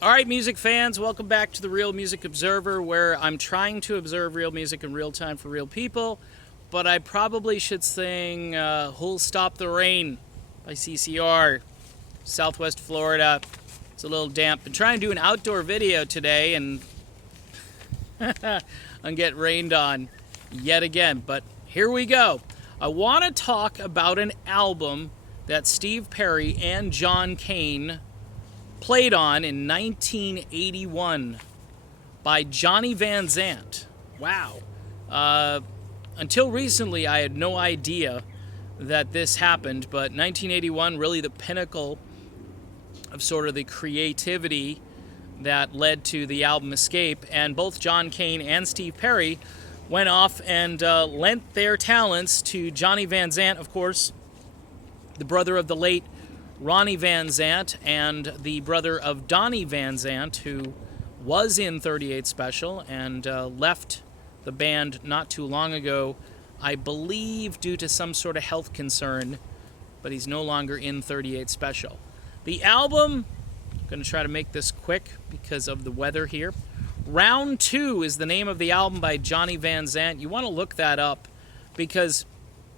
All right, music fans, welcome back to the Real Music Observer, where I'm trying to observe real music in real time for real people. But I probably should sing Who'll Stop the Rain by CCR, Southwest Florida. It's a little damp. Been trying to do an outdoor video today and and get rained on yet again. But here we go. I want to talk about an album that Steve Perry and John Cain played on in 1981 by Johnny Van Zant. Wow. Until recently, I had no idea that this happened, but 1981, really the pinnacle of sort of the creativity that led to the album Escape, and both John Cain and Steve Perry went off and lent their talents to Johnny Van Zant, of course, the brother of the late Ronnie Van Zant, and the brother of Donnie Van Zant, who was in 38 Special and left the band not too long ago, I believe due to some sort of health concern, but he's no longer in 38 Special. The album, I'm going to try to make this quick because of the weather here. Round 2 is the name of the album by Johnny Van Zant. You want to look that up because,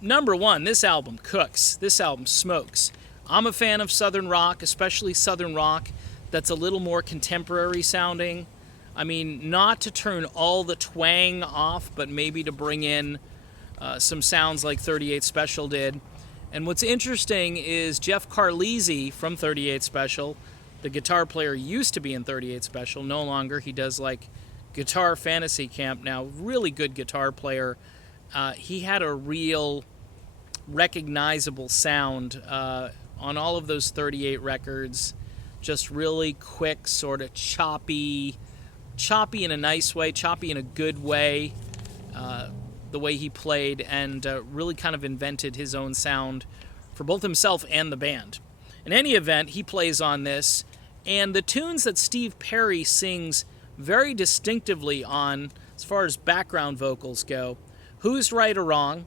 number one, this album, Kooks, this album smokes. I'm a fan of Southern rock, especially Southern rock that's a little more contemporary sounding. I mean, not to turn all the twang off, but maybe to bring in some sounds like 38 Special did. And what's interesting is Jeff Carlisi from 38 Special, the guitar player, used to be in 38 Special, no longer. He does like Guitar Fantasy Camp now. Really good guitar player. He had a real recognizable sound on all of those 38 records. Just really quick, sort of choppy in a nice way, choppy in a good way, the way he played, and really kind of invented his own sound for both himself and the band. In any event, he plays on this, and the tunes that Steve Perry sings very distinctively on, as far as background vocals go, Who's Right or Wrong,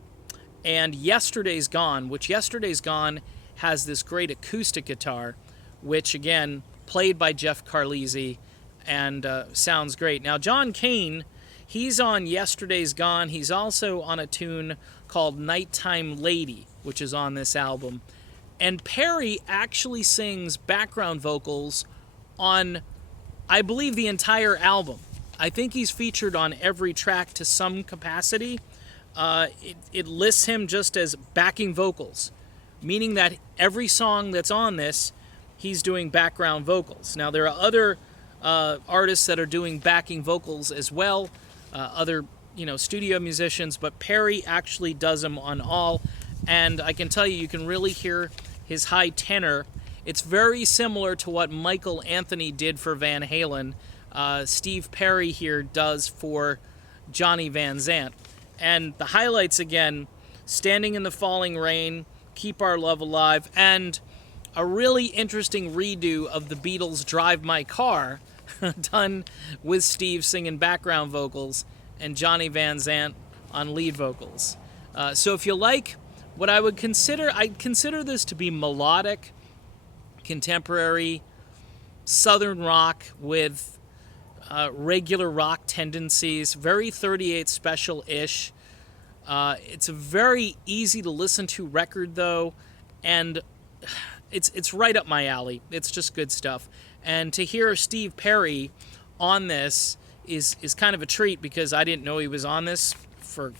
and Yesterday's Gone, which Yesterday's Gone has this great acoustic guitar, which, again, played by Jeff Carlisi, and sounds great. Now, John Cain, he's on Yesterday's Gone. He's also on a tune called Nighttime Lady, which is on this album. And Perry actually sings background vocals on, I believe, the entire album. I think he's featured on every track to some capacity. It lists him just as backing vocals, meaning that every song that's on this, he's doing background vocals. Now, there are other artists that are doing backing vocals as well, other studio musicians, but Perry actually does them on all, and I can tell you, you can really hear his high tenor. It's very similar to what Michael Anthony did for Van Halen. Steve Perry here does for Johnny Van Zant. And the highlights, again, Standing in the Falling Rain, Keep Our Love Alive, and a really interesting redo of the Beatles' Drive My Car, done with Steve singing background vocals and Johnny Van Zant on lead vocals. So if you like what I'd consider this to be melodic, contemporary, Southern rock with regular rock tendencies, very 38 Special-ish. It's a very easy to listen to record, though, and it's right up my alley. It's just good stuff. And to hear Steve Perry on this is kind of a treat, because I didn't know he was on this for,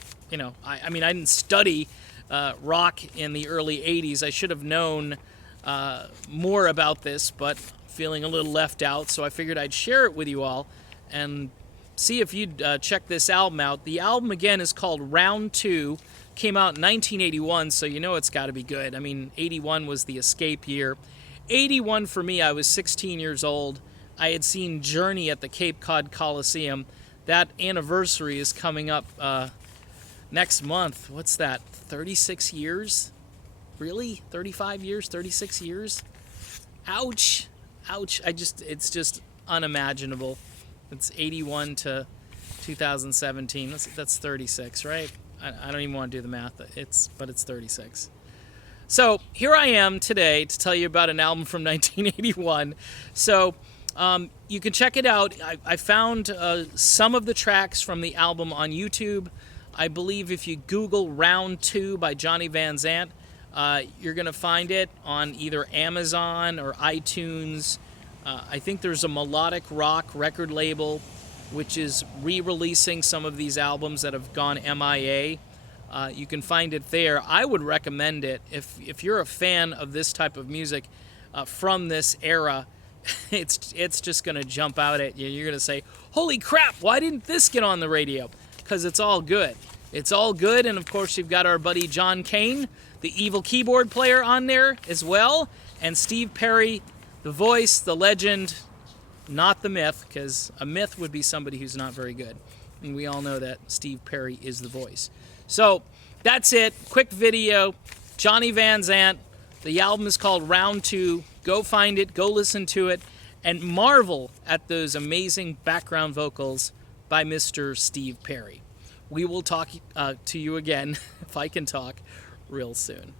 I mean, I didn't study rock in the early 80s. I should have known more about this, but feeling a little left out, so I figured I'd share it with you all and see if you'd check this album out. The album, again, is called Round 2, came out in 1981, so you know it's got to be good. I mean, 81 was the Escape year. 81 for me, I was 16 years old. I had seen Journey at the Cape Cod Coliseum. That anniversary is coming up next month. What's that, 36 years? Really? 35 years? 36 years? Ouch. Ouch. It's just unimaginable. It's 81 to 2017. That's 36, right? I don't even want to do the math. But it's 36. So here I am today to tell you about an album from 1981. So You can check it out. I found some of the tracks from the album on YouTube. I believe if you Google Round 2 by Johnny Van Zant, you're going to find it on either Amazon or iTunes. I think there's a melodic rock record label which is re-releasing some of these albums that have gone MIA. You can find it there. I would recommend it if you're a fan of this type of music from this era. It's just going to jump out at you. You're going to say, holy crap, why didn't this get on the radio? Because it's all good. It's all good, and of course you've got our buddy John Cain, the evil keyboard player, on there as well, and Steve Perry, the voice, the legend, not the myth, because a myth would be somebody who's not very good. And we all know that Steve Perry is the voice. So that's it. Quick video. Johnny Van Zant. The album is called Round 2. Go find it. Go listen to it. And marvel at those amazing background vocals by Mr. Steve Perry. We will talk to you again, if I can talk, real soon.